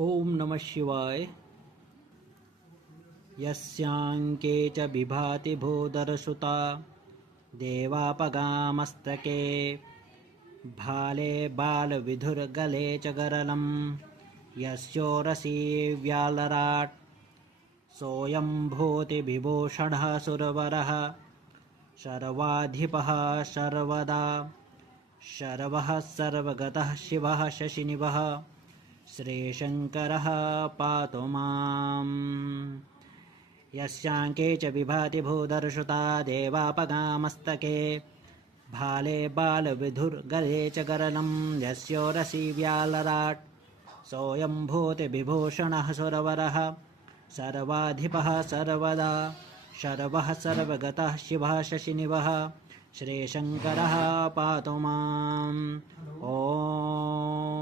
ओम नमः शिवाय। यस्यांके च विभाति भूधरसुता देवापगामस्तके भाले बालविधुर्गले च गरलं यस्योरसि व्यालराट् सोऽयं भूतिविभूषणः सुरवरः सर्वाधिपः सर्वदा शर्वः सर्वगतः शिवः शशिनिभः श्रीशङ्करः पातु माम्। यस्यांके च विभाति भूधरसुता देवापगामस्तके भाले बालविधुर्गले च गरलं यस्योरसि व्यालराट् सोऽयं भूतिविभूषणः सुरवरः सर्वाधिपः सर्वदा शर्वः सर्वगतः शिवः शशिनिभः श्रीशङ्करः पातु माम्। ॐ